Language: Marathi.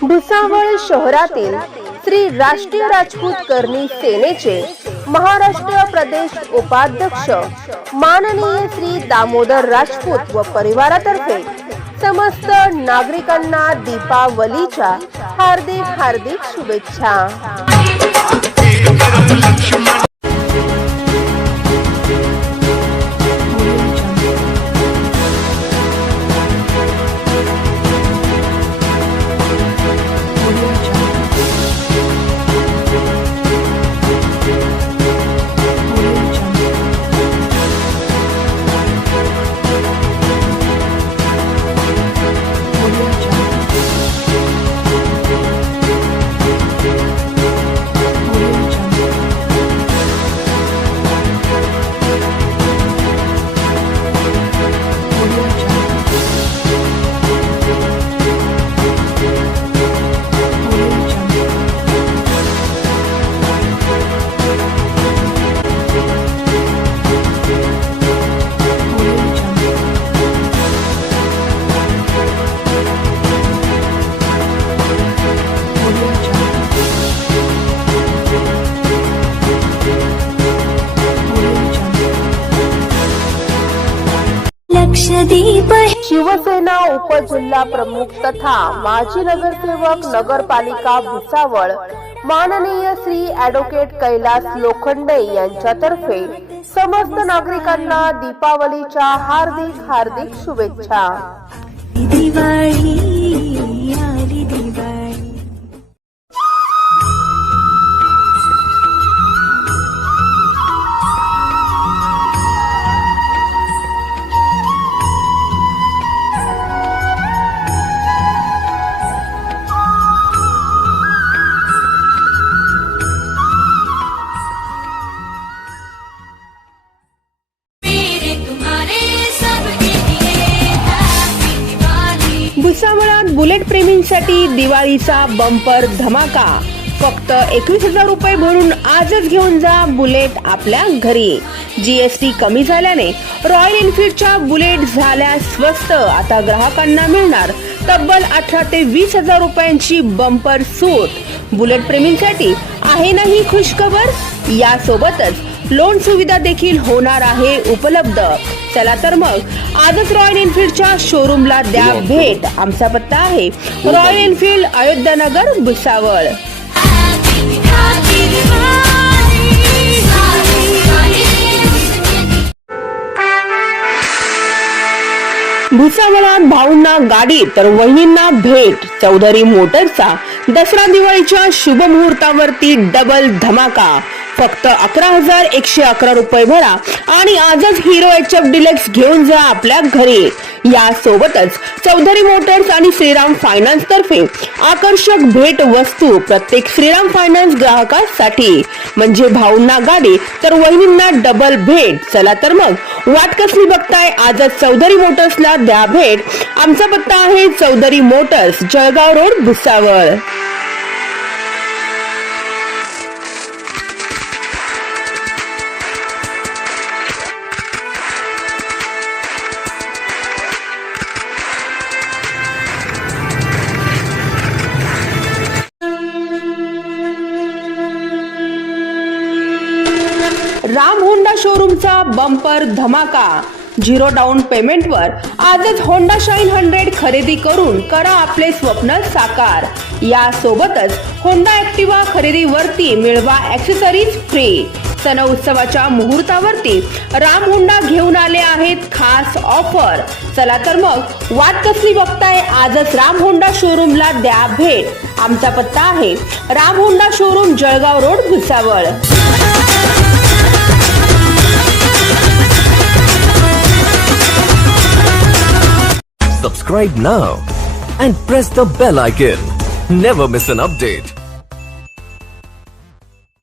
भुसावळ शहरातील श्री राष्ट्रीय राजपूत करणी सेनेचे महाराष्ट्र प्रदेश उपाध्यक्ष माननीय श्री दामोदर राजपूत व परिवारातर्फे समस्त नागरिकांना दीपावलीच्या हार्दिक शुभेच्छा। शिवसेना उपजिल्हा प्रमुख तथा माजी नगरसेवक नगरपालिका भुसावळ माननीय श्री ॲडव्होकेट कैलास लोखंडे यांच्यातर्फे समस्त नागरिकांना दीपावलीच्या हार्दिक शुभेच्छा। भुसावळात बुलेट प्रेमींसाठी दिवाळीचा बंपर धमाका। फक्त 21,000 रुपये भरून आजच घेऊन जा बुलेट आपल्या घरी। जीएसटी कमी झाल्याने रॉयल एनफील्डच्या बुलेट झाल्या स्वस्त। आता ग्राहकांना मिळणार तब्बल 18 ते 20,000 रुपयांची बंपर सूट। बुलेट प्रेमींसाठी आहे ना ही खुशखबर। यासोबतच लोन सुविधा देखील होणार आहे उपलब्ध। चला तर मग आजच रॉयल एनफील्डच्या शोरूमला द्या भेट। आमचा पत्ता आहे रॉयल एनफील्ड अयोध्यानगर भुसावळ। भुसावळात भाऊंना गाडी तर वहिनींना भेट। चौधरी मोटर्सचा दसरा दिवाळीच्या शुभ मुहूर्तावरती डबल धमाका। फक्त 11,111 रुपये भरा आणि आजच हिरो HF डिलक्स घेऊन जा आपल्या घरी। यासोबतच चौधरी मोटर्स आणि श्रीराम फायनान्स तर्फे आकर्षक भेट वस्तू प्रत्येक श्रीराम फायनान्स ग्राहकासाठी, म्हणजे भाऊंना गाडी तर वहिनींना डबल भेट। चला तर मग वाट कसली बघताय, आजच चौधरी मोटर्सला द्या भेट। आमचा पत्ता आहे Chaudhari motors, Jalgaon road, Bhusawal. Ram Honda शोरूमचा बंपर धमाका। 0 डाऊन पेमेंटवर आजच होंडा शाईन 100 खरेदी करून करा आपले स्वप्न साकार। यासोबतच होंडा ॲक्टिवा खरेदीवरती मिळवा ॲक्सेसरीज फ्री। सण उत्सवाच्या मुहूर्तावरती राम होंडा घेऊन आले आहेत खास ऑफर। चला तर मग वाट कसली बघताय, आजच राम होंडा शोरूमला द्या भेट। आमचा पत्ता आहे Ram Honda showroom, Jalgaon road, Bhusawal. Subscribe now and press the bell icon. Never miss an update.